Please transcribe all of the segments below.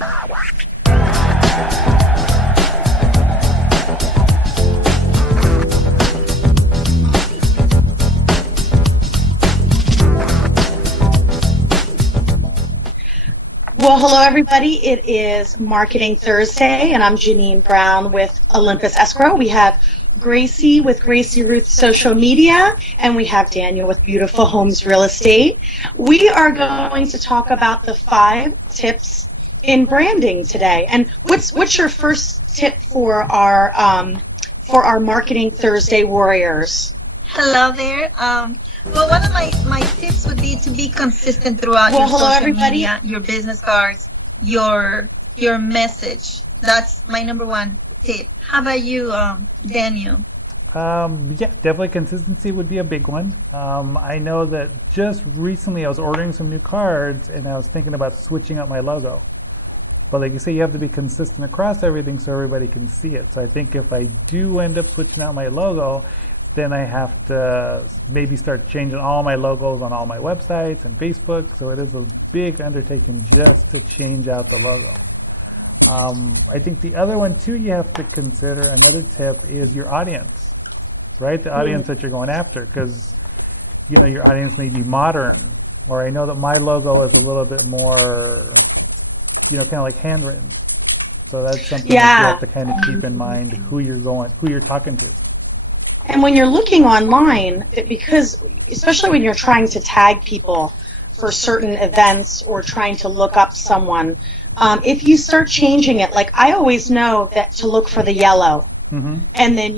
Well, hello, everybody. It is Marketing Thursday, and I'm Jeanine Brown with Olympus Escrow. We have Gracie with Gracie Ruth Social Media, and we have Daniel with Beautiful Homes Real Estate. We are going to talk about the 5 tips in branding today. And what's your first tip for our Marketing Thursday warriors? Hello there. Well, one of my tips would be to be consistent throughout your social media, your business cards, your message. That's my number 1 tip. How about you, Daniel? Yeah, definitely consistency would be a big one. I know that just recently I was ordering some new cards and I was thinking about switching up my logo. But like you say, you have to be consistent across everything so everybody can see it. So I think if I do end up switching out my logo, then I have to maybe start changing all my logos on all my websites and Facebook. So it is a big undertaking just to change out the logo. I think the other one too you have to consider, another tip, is your audience, right? The audience that you're going after, because you know your audience may be modern, or I know that my logo is a little bit more, you know, kind of like handwritten. So that's something that you have to kind of keep in mind who you're talking to. And when you're looking online, because especially when you're trying to tag people for certain events or trying to look up someone, if you start changing it, like I always know that to look for the yellow, and then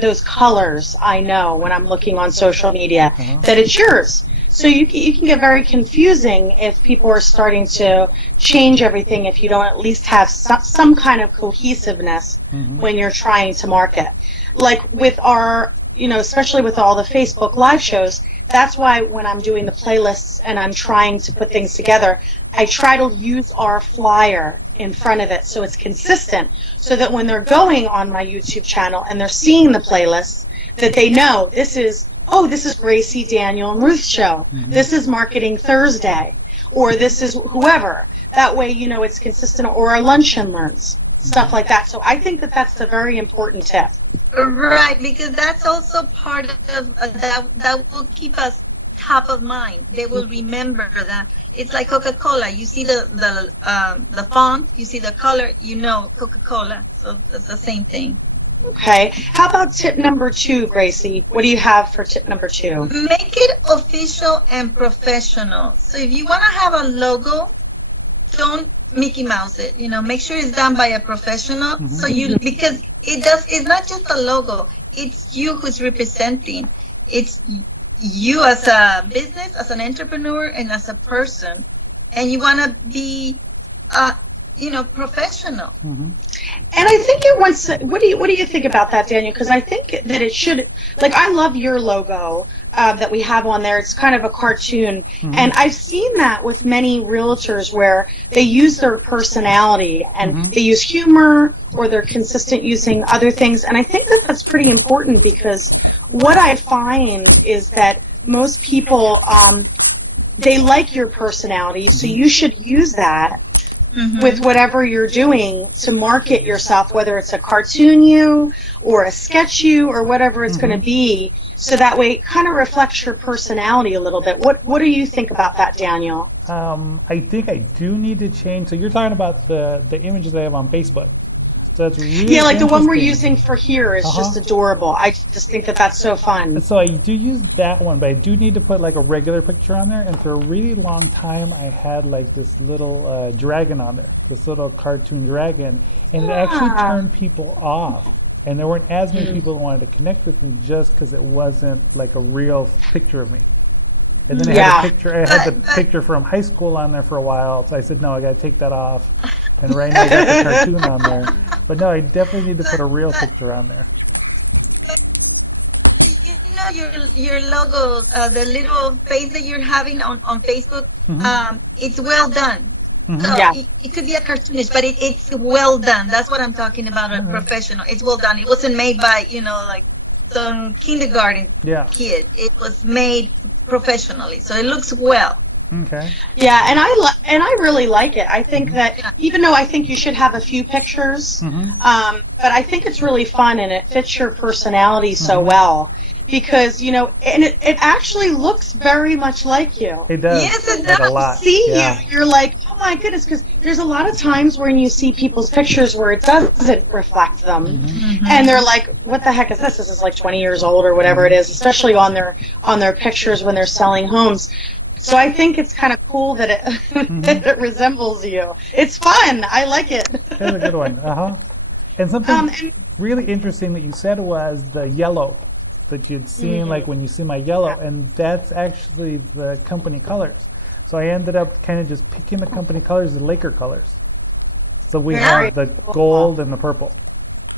those colors, I know when I'm looking on social media that it's yours. So you can get very confusing if people are starting to change everything if you don't at least have some kind of cohesiveness when you're trying to market. Like with our, you know, especially with all the Facebook live shows, that's why when I'm doing the playlists and I'm trying to put things together, I try to use our flyer in front of it so it's consistent, so that when they're going on my YouTube channel and they're seeing the playlists, that they know this is Gracie, Daniel, and Ruth's show. This is Marketing Thursday, or this is whoever. That way, you know, it's consistent, or our lunch and learns. Stuff like that. So I think that that's a very important tip. Right, because that's also part of that will keep us top of mind. They will remember that. It's like Coca-Cola. You see the font, you see the color, you know Coca-Cola. So it's the same thing. Okay. How about tip number 2, Gracie? What do you have for tip number 2? Make it official and professional. So if you want to have a logo, don't Mickey Mouse it, you know, make sure it's done by a professional. So because it's not just a logo, it's you who's representing. It's you as a business, as an entrepreneur, and as a person, and you want to be you know, professional. And I think it wants. What do you think about that, Daniel? Because I think that it should. Like, I love your logo that we have on there. It's kind of a cartoon, and I've seen that with many realtors where they use their personality and they use humor, or they're consistent using other things. And I think that that's pretty important, because what I find is that most people they like your personality, so you should use that with whatever you're doing to market yourself, whether it's a cartoon you or a sketch you or whatever it's going to be, so that way it kind of reflects your personality a little bit. What do you think about that, Daniel? I think I do need to change. So you're talking about the images I have on Facebook. So that's really like the one we're using for here is just adorable. I just think that that's so fun. So I do use that one, but I do need to put like a regular picture on there. And for a really long time, I had like this little dragon on there, this little cartoon dragon, and it actually turned people off. And there weren't as many people that wanted to connect with me just because it wasn't like a real picture of me. And then I had the picture from high school on there for a while, so I said, no, I got to take that off. And right now I got the cartoon on there. But no, I definitely need to put a real picture on there. You know, your logo, the little face that you're having on Facebook, it's well done. So it could be a cartoonist, but it's well done. That's what I'm talking about, a professional. It's well done. It wasn't made by, you know, like some kindergarten kid. It was made professionally, so it looks well. Okay. Yeah, and I really like it. I think that even though I think you should have a few pictures, but I think it's really fun and it fits your personality so well because and it actually looks very much like you. It does. Yes, it does. Like a lot. You're like, oh my goodness, because there's a lot of times when you see people's pictures where it doesn't reflect them, and they're like, what the heck is this? This is like 20 years old or whatever it is, especially on their pictures when they're selling homes. So I think it's kind of cool that that it resembles you. It's fun. I like it. That's a good one. And something really interesting that you said was the yellow that you'd seen, like when you see my yellow, and that's actually the company colors. So I ended up kind of just picking the company colors, the Laker colors. So we have the gold and the purple.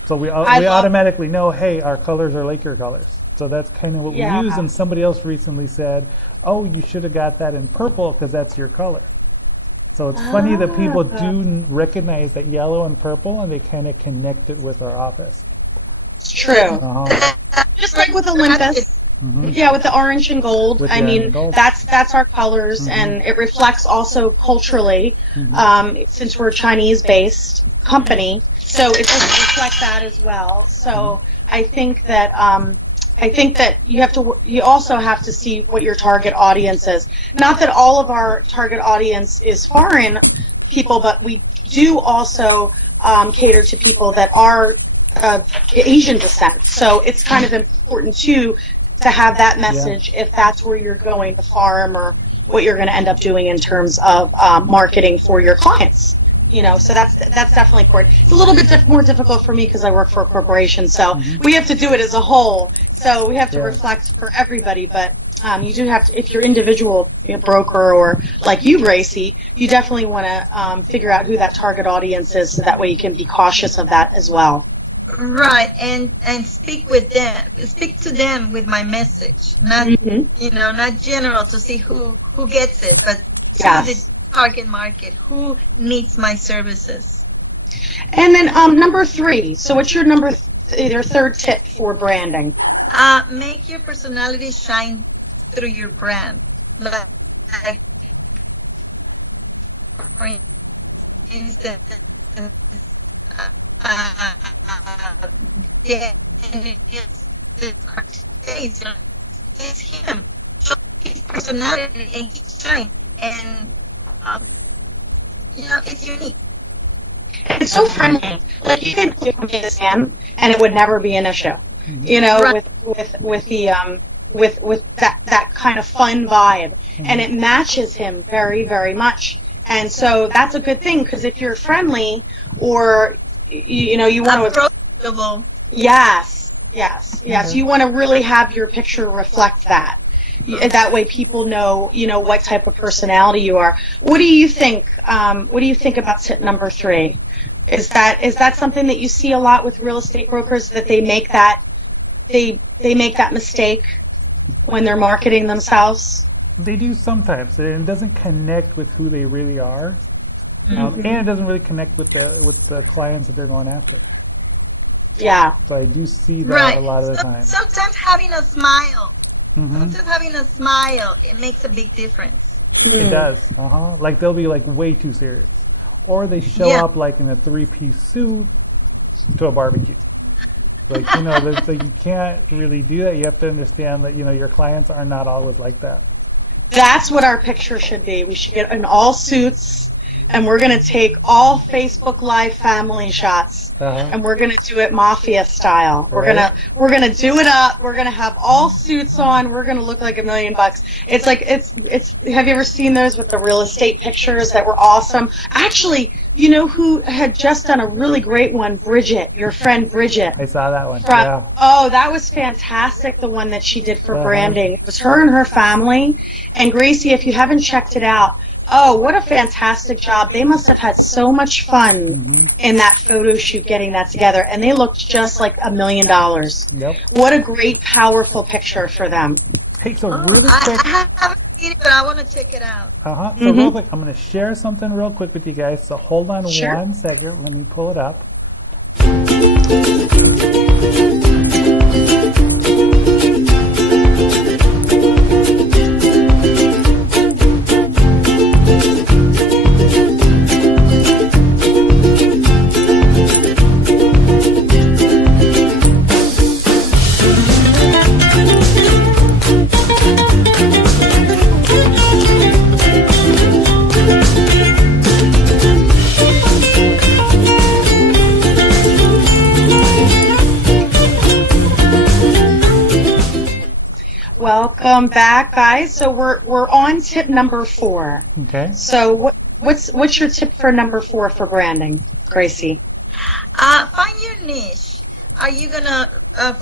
So we automatically know, hey, our colors are Laker colors. So that's kind of what we use. And somebody else recently said, oh, you should have got that in purple because that's your color. So it's funny that people do recognize that yellow and purple, and they kind of connect it with our office. It's true. Just like with Olympus. Yeah, with the orange and gold. I mean, that's our colors, and it reflects also culturally, since we're a Chinese-based company. So it does reflect that as well. So I think that you also have to see what your target audience is. Not that all of our target audience is foreign people, but we do also cater to people that are of Asian descent. So it's kind of important too to have that message if that's where you're going to farm or what you're going to end up doing in terms of marketing for your clients. So that's definitely important. It's a little bit more difficult for me because I work for a corporation, so we have to do it as a whole. So we have to reflect for everybody, but you do have to, if you're individual broker or like you, Gracie, you definitely want to figure out who that target audience is, so that way you can be cautious of that as well. Right, and speak to them with my message, not not general to see who gets it, but to the target market, who needs my services. And then number 3. So what's your your third tip for branding? Make your personality shine through your brand. Like for instance, it's him. Show his personality and he shines, and it's unique. It's so friendly. Like you can do him, and it would never be an issue. With that kind of fun vibe, and it matches him very, very much. And so that's a good thing, because if you're friendly or you want to approachable. Yes. You want to really have your picture reflect that. That way people know, what type of personality you are. What do you think? What do you think about tip number 3? Is that something that you see a lot with real estate brokers, that they make that mistake when they're marketing themselves? They do sometimes. It doesn't connect with who they really are, and it doesn't really connect with the clients that they're going after. Yeah. So I do see that a lot of the time. Sometimes having a smile. It makes a big difference. It does. Like they'll be like way too serious, or they show up like in a 3-piece suit to a barbecue. Like you can't really do that. You have to understand that your clients are not always like that. That's what our picture should be. We should get in all suits, and we're going to take all Facebook Live family shots, and we're going to do it mafia style. We're going to do it up. We're going to have all suits on. We're going to look like $1 million. It's like have you ever seen those with the real estate pictures that were awesome? Actually, who had just done a really great one? Bridget, your friend Bridget. I saw that one. Oh, that was fantastic, the one that she did for branding. It was her and her family. And Gracie, if you haven't checked it out, oh, what a fantastic job. They must have had so much fun in that photo shoot getting that together. And they looked just like $1 million. Yep. What a great, powerful picture for them. Hey, so really quick. I haven't seen it, but I want to check it out. So real quick, I'm going to share something real quick with you guys. So hold on 1 second. Let me pull it up. Welcome back, guys. So we're on tip number 4. Okay. So what's your tip for number 4 for branding, Gracie? Find your niche. Are you gonna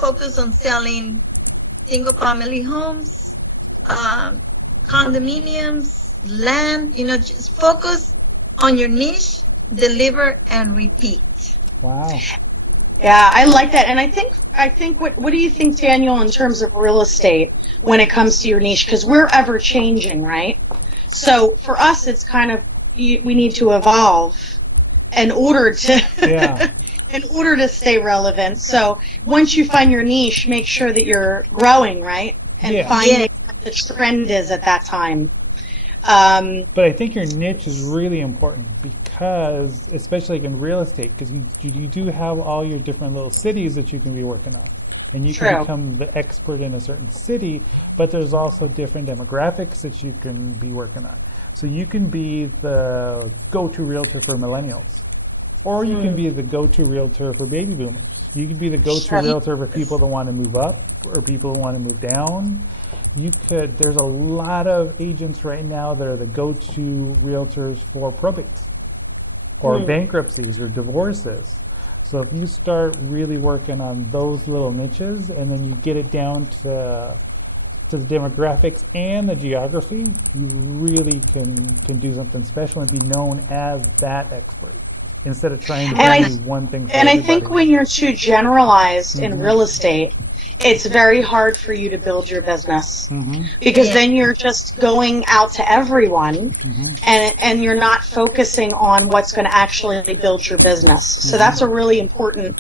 focus on selling single-family homes, condominiums, land? Just focus on your niche, deliver, and repeat. Wow. Yeah, I like that. And I think what do you think, Daniel, in terms of real estate when it comes to your niche? Because we're ever changing, right? So for us, it's kind of, we need to evolve in order to in order to stay relevant. So once you find your niche, make sure that you're growing, right? And finding what the trend is at that time. But I think your niche is really important because, especially in real estate, because you do have all your different little cities that you can be working on. And you can become the expert in a certain city, but there's also different demographics that you can be working on. So you can be the go-to realtor for millennials. Or you can be the go-to realtor for baby boomers. You could be the go-to realtor for people that want to move up or people who want to move down. There's a lot of agents right now that are the go-to realtors for probates or bankruptcies or divorces. So if you start really working on those little niches and then you get it down to the demographics and the geography, you really can do something special and be known as that expert, instead of trying to do one thing for everybody. I think when you're too generalized in real estate, it's very hard for you to build your business because then you're just going out to everyone and you're not focusing on what's going to actually build your business. So that's a really important,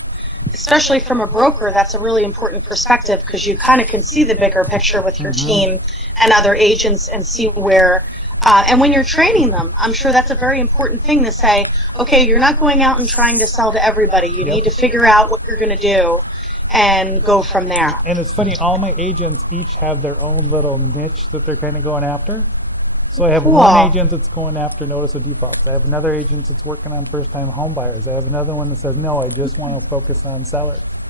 especially from a broker, that's a really important perspective because you kind of can see the bigger picture with your team and other agents and see where and when you're training them, I'm sure that's a very important thing to say, okay, you're not going out and trying to sell to everybody. You need to figure out what you're going to do and go from there. And it's funny, all my agents each have their own little niche that they're kind of going after. So I have one agent that's going after notice of defaults. I have another agent that's working on first-time home buyers. I have another one that says, no, I just want to focus on sellers.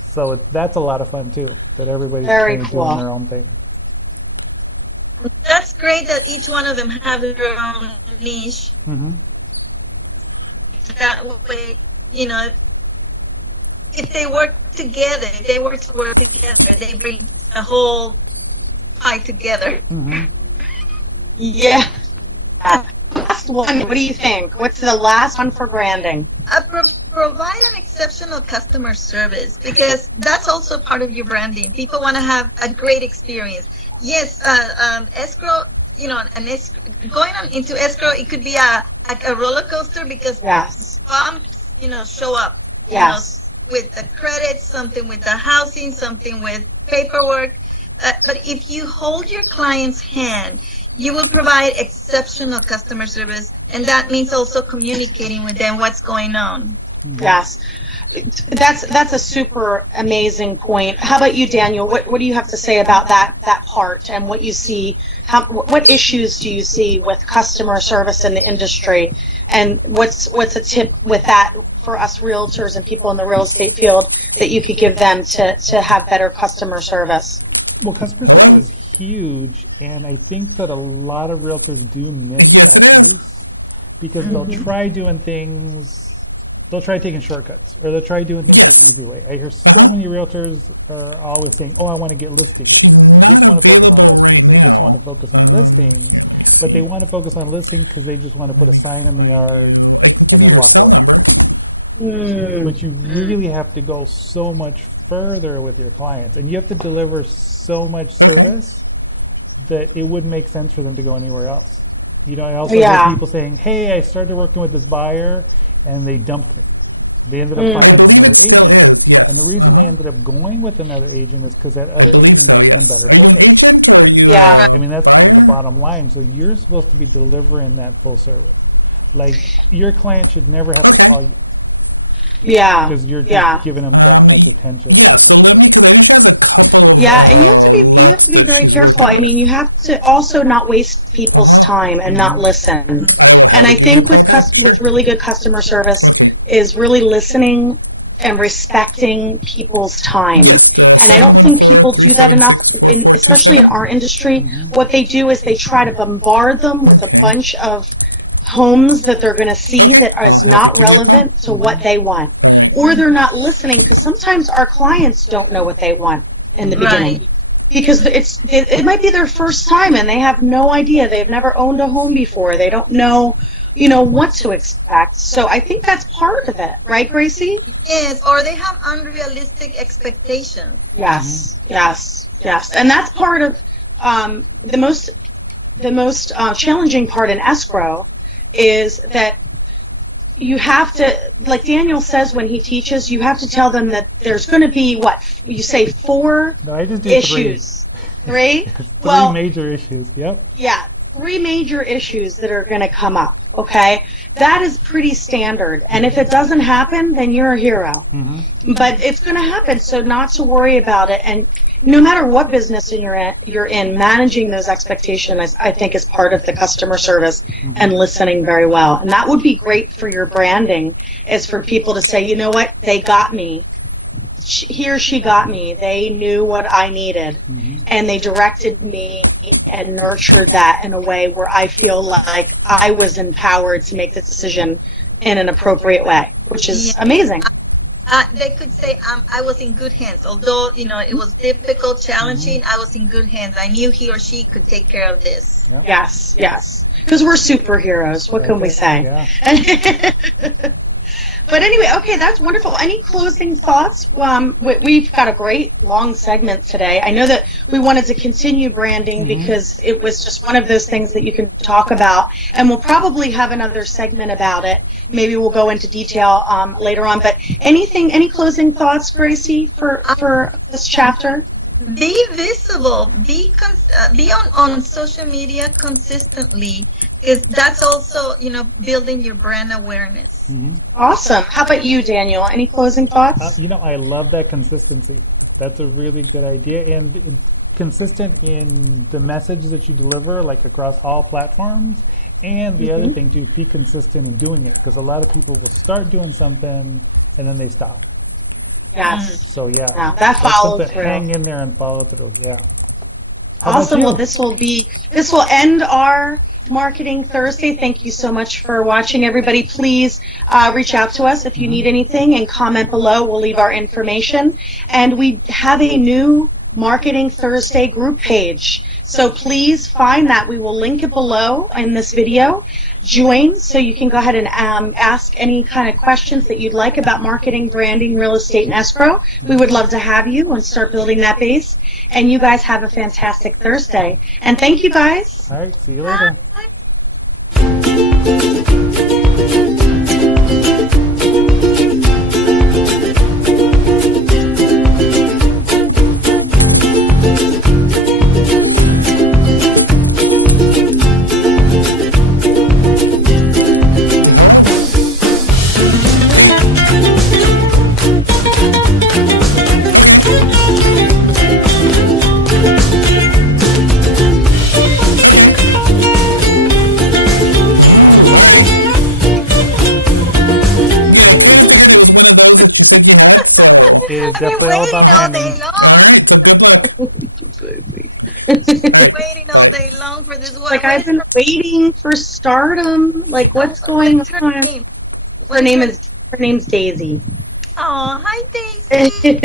So that's a lot of fun, too, that everybody's kind of doing their own thing. That's great that each one of them have their own niche. That way, if they work together, they bring the whole pie together. Yeah. Last one, what do you think? What's the last one for branding? Provide an exceptional customer service, because that's also part of your branding. People want to have a great experience. Yes, escrow, going on into escrow, it could be a roller coaster because bumps, show up. With the credit, something with the housing, something with paperwork. But if you hold your client's hand, you will provide exceptional customer service, and that means also communicating with them what's going on. Yes, that's a super amazing point. How about you, Daniel? What do you have to say about that part and what you see? What issues do you see with customer service in the industry, and what's a tip with that for us realtors and people in the real estate field that you could give them to have better customer service? Well, customer service is huge, and I think that a lot of realtors do miss that piece because they'll try doing things. They'll try taking shortcuts, or they'll try doing things the easy way. I hear so many realtors are always saying, oh, I want to get listings. I just want to focus on listings. I just want to focus on listings. But they want to focus on listings because they just want to put a sign in the yard and then walk away. But you really have to go so much further with your clients. And you have to deliver so much service that it wouldn't make sense for them to go anywhere else. I also hear people saying, hey, I started working with this buyer and they dumped me. They ended up finding another agent. And the reason they ended up going with another agent is because that other agent gave them better service. Yeah. I mean, that's kind of the bottom line. So you're supposed to be delivering that full service. Like, your client should never have to call you. Yeah. Because you're just giving them that much attention and that much service. Yeah, and you have to be very careful. I mean, you have to also not waste people's time and not listen. And I think with really good customer service is really listening and respecting people's time. And I don't think people do that enough, especially in our industry. What they do is they try to bombard them with a bunch of homes that they're going to see that is not relevant to what they want. Or they're not listening, because sometimes our clients don't know what they want in the beginning. Because it might be their first time and they have no idea. They've never owned a home before. They don't know, what to expect. So I think that's part of it, right, Gracie? Yes, or they have unrealistic expectations. Yes. And that's part of the most challenging part in escrow is that you have to, like Daniel says when he teaches, you have to tell them that there's going to be, you say 4 No, I just do issues. 3? Three major issues, yep. Yeah, 3 major issues that are going to come up, okay? That is pretty standard. And if it doesn't happen, then you're a hero. But it's going to happen, so not to worry about it. And no matter what business you're in, managing those expectations, I think, is part of the customer service and listening very well. And that would be great for your branding, is for people to say, you know what, they got me. He or she got me. They knew what I needed, and they directed me and nurtured that in a way where I feel like I was empowered to make the decision in an appropriate way, which is amazing. They could say, I was in good hands. Although, it was difficult, challenging, I was in good hands. I knew he or she could take care of this. Yep. Yes. Because we're superheroes. What can we say? Yeah. But anyway, okay, that's wonderful. Any closing thoughts? We've got a great long segment today. I know that we wanted to continue branding because it was just one of those things that you can talk about, and we'll probably have another segment about it. Maybe we'll go into detail later on. But any closing thoughts, Gracie, for this chapter? Be visible. Be on social media consistently, because that's also, building your brand awareness. Awesome. How about you, Daniel? Any closing thoughts? I love that consistency. That's a really good idea. And consistent in the message that you deliver, like across all platforms. And the other thing, too, be consistent in doing it, because a lot of people will start doing something and then they stop. Yes. So that follows through. Hang in there and follow through. Yeah. Awesome. Well, this will end our Marketing Thursday. Thank you so much for watching, everybody. Please reach out to us if you need anything and comment below. We'll leave our information. And we have a new Marketing Thursday group page. So please find that. We will link it below in this video. Join so you can go ahead and ask any kind of questions that you'd like about marketing, branding, real estate, and escrow. We would love to have you and start building that base. And you guys have a fantastic Thursday. And thank you, guys. All right. See you later. It's definitely all about branding. Waiting all day long for this one. Like, I've been waiting for stardom. Like, what's going on? Her name's Daisy. Oh, hi, Daisy.